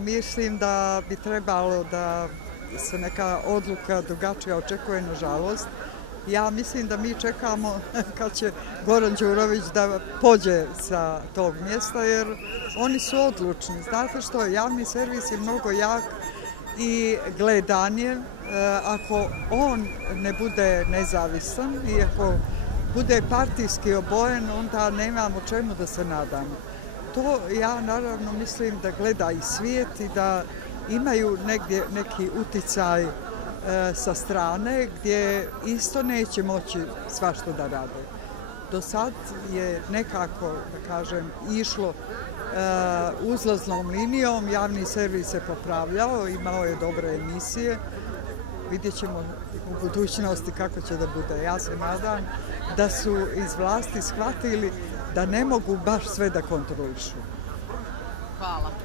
Mislim da bi trebalo da se neka odluka drugačija očekuje, nažalost. Ja mislim da mi čekamo kad će Goran Đurović da pođe sa tog mjesta, jer oni su odlučni. Znate što, javni servis je mnogo jak i gledan je. Ako on ne bude nezavisan i ako bude partijski obojen, onda nemamo čemu da se nadamo. To ja naravno mislim da gleda i svijet i da imaju negdje neki uticaj sa strane gdje isto neće moći svašta da rade. Do sad je nekako, da kažem, išlo uzlaznom linijom, javni servis se popravljao, imao je dobre emisije. Vidjet ćemo u budućnosti kako će da bude. Ja se nadam da su iz vlasti shvatili da ne mogu baš sve da kontrolišu. Hvala.